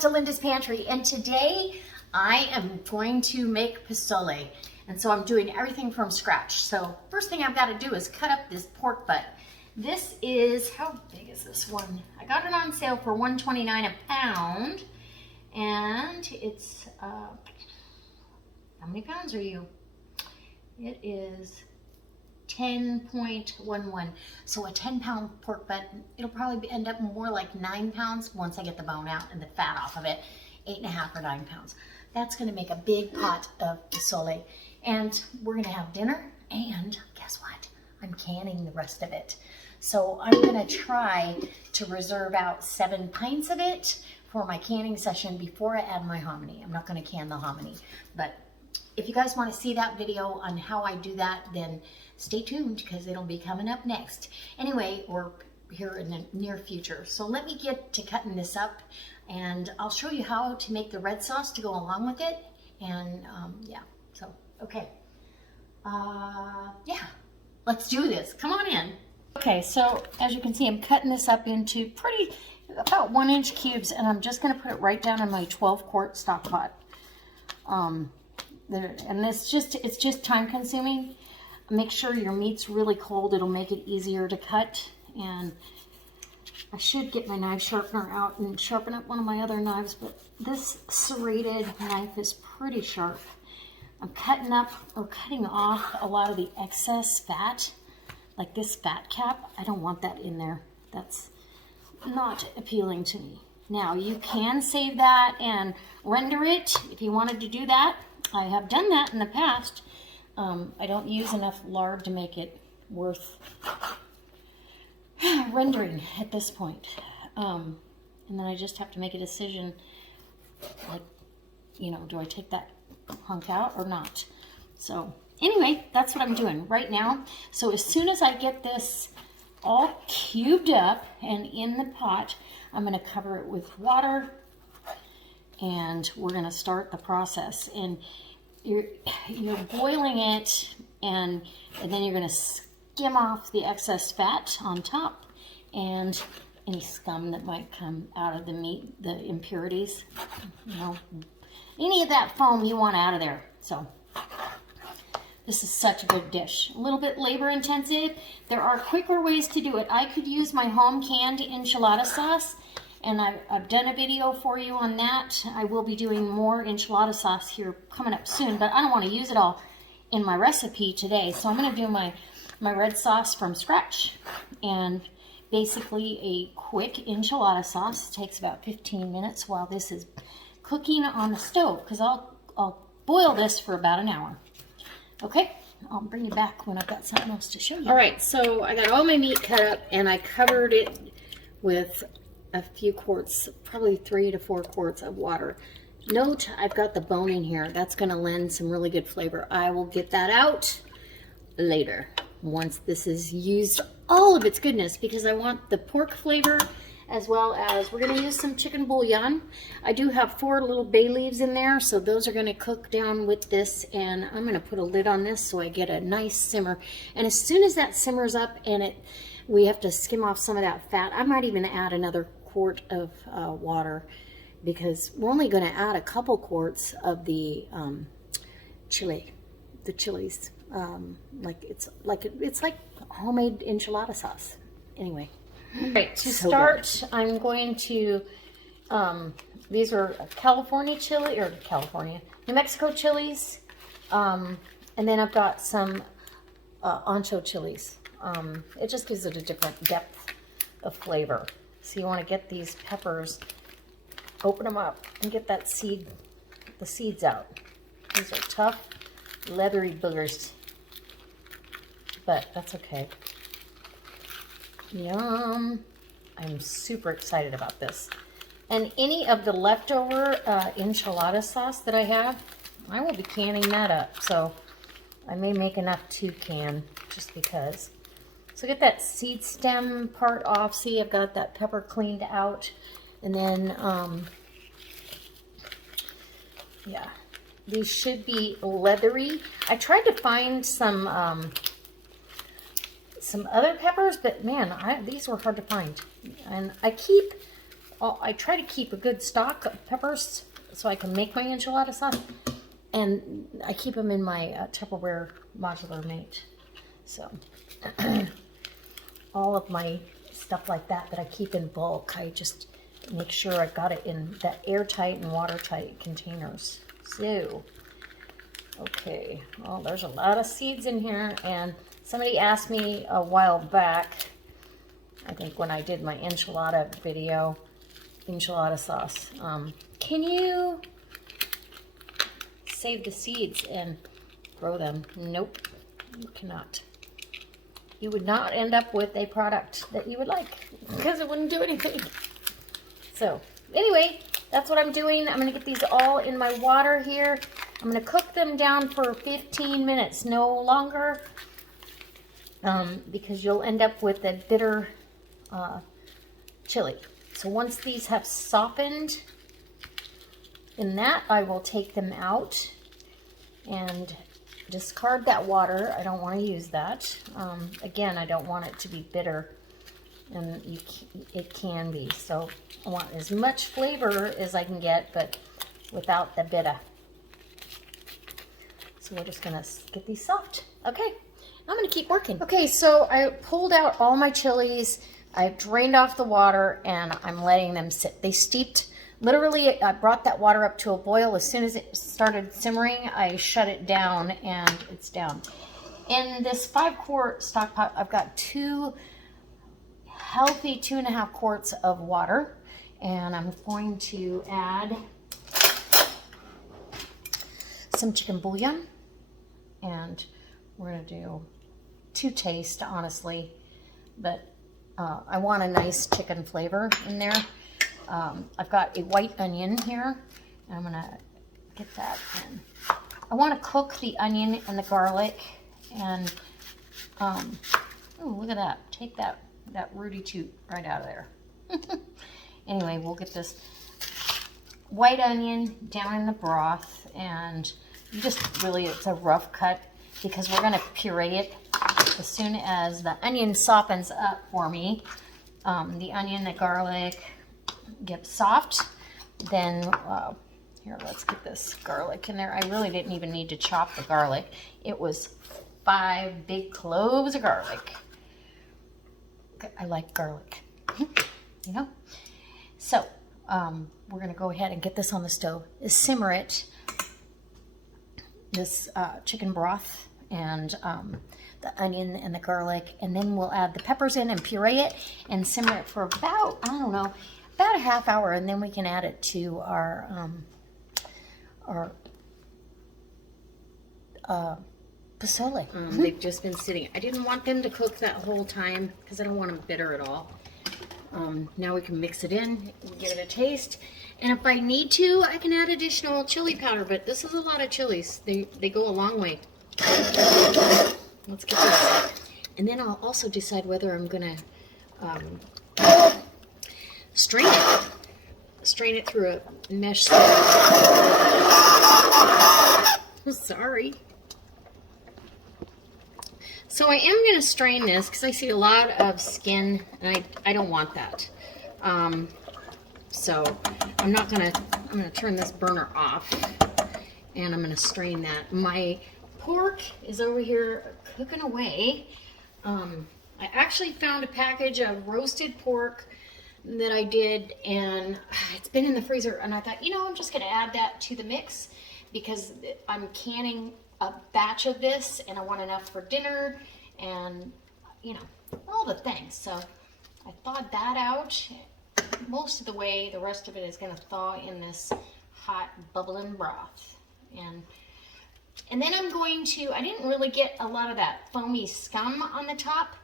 to Linda's Pantry, and today I am going to make pozole. And so I'm doing everything from scratch. So first thing I've got to do is cut up this pork butt. This is, how big is this one? I got it on sale for $1.29 a pound. And it's, how many pounds are you? It is 10.11. So a 10-pound pork butt, it'll probably end up more like 9 pounds once I get the bone out and the fat off of it. 8.5 or 9 pounds. That's gonna make a big pot of pozole. And we're gonna have dinner, and guess what? I'm canning the rest of it. So I'm gonna try to reserve out 7 pints of it for my canning session before I add my hominy. I'm not gonna can the hominy, but if you guys wanna see that video on how I do that, then stay tuned because it'll be coming up next. Anyway, or here in the near future. So let me get to cutting this up, and I'll show you how to make the red sauce to go along with it. And yeah, so, okay. Yeah, let's do this. Come on in. Okay, so as you can see, I'm cutting this up into about 1-inch cubes, and I'm just gonna put it right down in my 12-quart stock pot. And it's just time consuming. Make sure your meat's really cold. It'll make it easier to cut. And I should get my knife sharpener out and sharpen up one of my other knives, but this serrated knife is pretty sharp. I'm cutting up or cutting off a lot of the excess fat, like this fat cap. I don't want that in there. That's not appealing to me. Now, you can save that and render it if you wanted to do that. I have done that in the past. I don't use enough lard to make it worth rendering at this point. And then I just have to make a decision, like, you know, do I take that hunk out or not? So anyway, that's what I'm doing right now. So as soon as I get this all cubed up and in the pot, I'm going to cover it with water, and we're going to start the process. And you're boiling it, and then you're going to skim off the excess fat on top and any scum that might come out of the meat, the impurities, you know, any of that foam you want out of there. So this is such a good dish. A little bit labor intensive. There are quicker ways to do it. I could use my home canned enchilada sauce, and I've done a video for you on that. I will be doing more enchilada sauce here coming up soon, but I don't want to use it all in my recipe today. So I'm going to do my red sauce from scratch. And basically a quick enchilada sauce. It takes about 15 minutes while this is cooking on the stove, because I'll boil this for about an hour. Okay, I'll bring you back when I've got something else to show you. All right, so I got all my meat cut up, and I covered it with a few quarts, probably 3 to 4 quarts of water. Note, I've got the bone in here. That's going to lend some really good flavor. I will get that out later once this is used all of its goodness, because I want the pork flavor, as well as we're going to use some chicken bouillon. I do have 4 little bay leaves in there, so those are going to cook down with this, and I'm going to put a lid on this so I get a nice simmer. And as soon as that simmers up and we have to skim off some of that fat, I might even add another quart of water, because we're only going to add a couple quarts of the chilies. It's like homemade enchilada sauce. Anyway, right, to start, I'm going to these are New Mexico chilies, and then I've got some ancho chilies. It just gives it a different depth of flavor. So you want to get these peppers, open them up, and get the seeds out. These are tough, leathery boogers, but that's okay. Yum. I'm super excited about this. And any of the leftover enchilada sauce that I have, I will be canning that up. So I may make enough to can, just because. So get that seed stem part off. See, I've got that pepper cleaned out. And then, yeah, these should be leathery. I tried to find some other peppers, but man, these were hard to find. And I keep I try to keep a good stock of peppers so I can make my enchilada sauce. And I keep them in my Tupperware modular mate. So all of my stuff like that I keep in bulk, I just make sure I've got it in that airtight and watertight containers. So, okay, well, there's a lot of seeds in here, and somebody asked me a while back, I think when I did my enchilada video, enchilada sauce, can you save the seeds and grow them? Nope, you cannot. You would not end up with a product that you would like because it wouldn't do anything. So anyway, that's what I'm doing. I'm gonna get these all in my water here. I'm gonna cook them down for 15 minutes, no longer, because you'll end up with a bitter chili. So once these have softened in that, I will take them out and discard that water. I don't want to use that. Again, I don't want it to be bitter, and it can be. So I want as much flavor as I can get, but without the bitter. So we're just gonna get these soft. Okay, I'm gonna keep working. Okay, so I pulled out all my chilies. I drained off the water, and I'm letting them sit. They steeped. Literally, I brought that water up to a boil. As soon as it started simmering, I shut it down, and it's down. In this 5-quart stock pot, I've got 2 healthy 2.5 quarts of water, and I'm going to add some chicken bouillon, and we're going to do to taste, honestly, but I want a nice chicken flavor in there. I've got a white onion here, and I'm gonna get that in. I want to cook the onion and the garlic, and oh, look at that! Take that rooty toot right out of there. Anyway, we'll get this white onion down in the broth, and just really, it's a rough cut because we're gonna puree it as soon as the onion softens up for me. The onion, the garlic get soft, then here, let's get this garlic in there. I really didn't even need to chop the garlic. It was 5 big cloves of garlic. I like garlic, you know. So we're gonna go ahead and get this on the stove, simmer it, this chicken broth and the onion and the garlic, and then we'll add the peppers in and puree it and simmer it for about, I don't know, about a half hour, and then we can add it to our pozole. They've just been sitting. I didn't want them to cook that whole time because I don't want them bitter at all. Now we can mix it in, give it a taste, and if I need to, I can add additional chili powder, but this is a lot of chilies. They go a long way. Let's get this. And then I'll also decide whether I'm gonna strain it through a mesh. Sorry. So I am going to strain this because I see a lot of skin, and I don't want that. So I'm going to turn this burner off, and I'm going to strain that. My pork is over here cooking away. I actually found a package of roasted pork that I did, and it's been in the freezer, and I thought, you know, I'm just going to add that to the mix because I'm canning a batch of this, and I want enough for dinner, and, you know, all the things. So I thawed that out most of the way. The rest of it is going to thaw in this hot bubbling broth. And then I'm going to, I didn't really get a lot of that foamy scum on the top,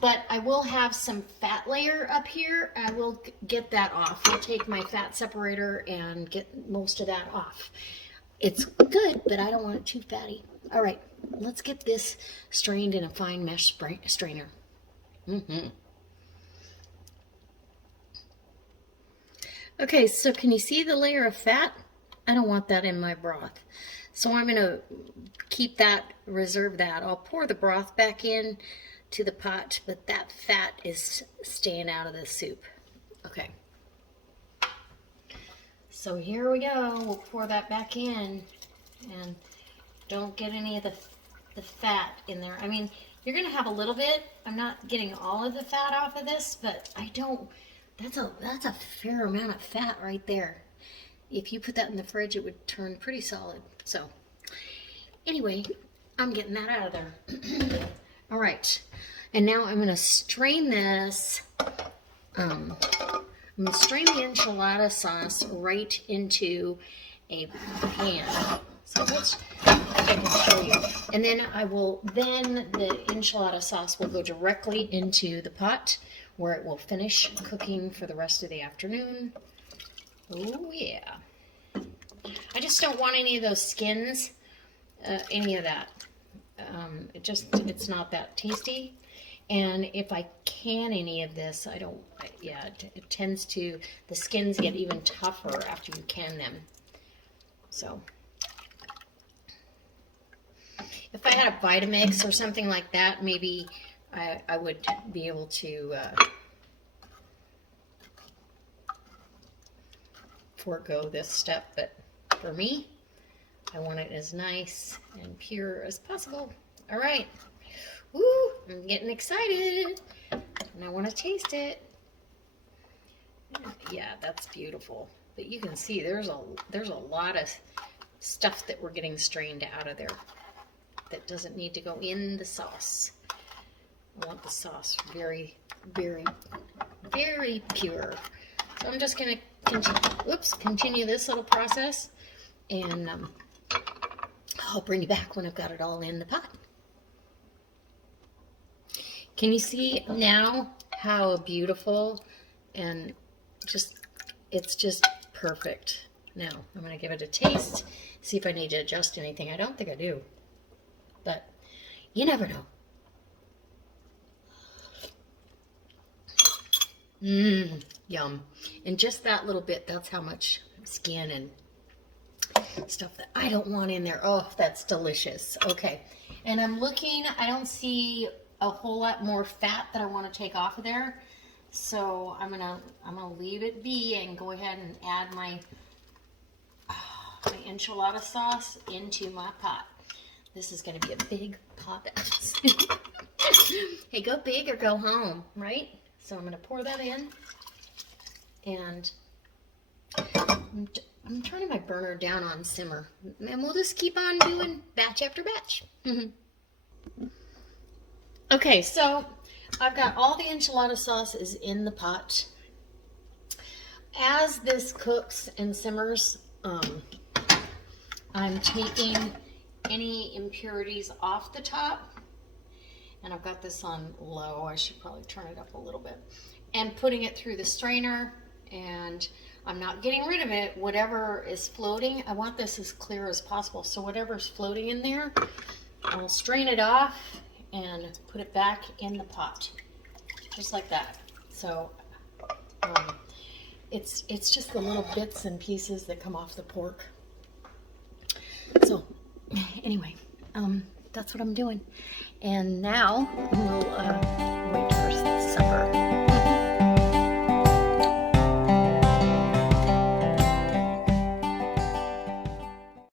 but I will have some fat layer up here. I will get that off. I'll take my fat separator and get most of that off. It's good, but I don't want it too fatty. All right, let's get this strained in a fine mesh strainer. Okay, so can you see the layer of fat? I don't want that in my broth. So I'm going to keep that, reserve that. I'll pour the broth back in to the pot, but that fat is staying out of the soup. Okay. So here we go. We'll pour that back in, and don't get any of the fat in there. I mean, you're gonna have a little bit. I'm not getting all of the fat off of this, but I don't. That's a fair amount of fat right there. If you put that in the fridge, it would turn pretty solid. So anyway, I'm getting that out of there. All right, and now I'm gonna strain this. I'm gonna strain the enchilada sauce right into a pan. So let's, I can show you. And then the enchilada sauce will go directly into the pot where it will finish cooking for the rest of the afternoon. Oh yeah. I just don't want any of those skins, any of that. It's not that tasty. And if I can any of this, I don't, yeah, it tends to, the skins get even tougher after you can them. So, if I had a Vitamix or something like that, maybe I would be able to forego this step, but for me, I want it as nice and pure as possible. All right. Woo, I'm getting excited, and I want to taste it. Yeah, that's beautiful. But you can see there's a lot of stuff that we're getting strained out of there that doesn't need to go in the sauce. I want the sauce very, very, very pure. So I'm just going to continue this little process, and I'll bring you back when I've got it all in the pot. Can you see now how beautiful and it's just perfect. Now I'm going to give it a taste, see if I need to adjust anything. I don't think I do, but you never know. Yum. And just that little bit, that's how much skin and stuff that I don't want in there. Oh, that's delicious. Okay. And I'm looking, I don't see a whole lot more fat that I want to take off of there. So I'm gonna leave it be and go ahead and add my enchilada sauce into my pot. This is gonna be a big pot. Hey, go big or go home, right? So I'm gonna pour that in, and I'm turning my burner down on simmer, and we'll just keep on doing batch after batch. Okay, so I've got all the enchilada sauce is in the pot. As this cooks and simmers, I'm taking any impurities off the top, and I've got this on low. I should probably turn it up a little bit, and putting it through the strainer, and I'm not getting rid of it. Whatever is floating, I want this as clear as possible. So whatever's floating in there, I'll strain it off and put it back in the pot, just like that. So it's just the little bits and pieces that come off the pork. So anyway, that's what I'm doing. And now we'll wait for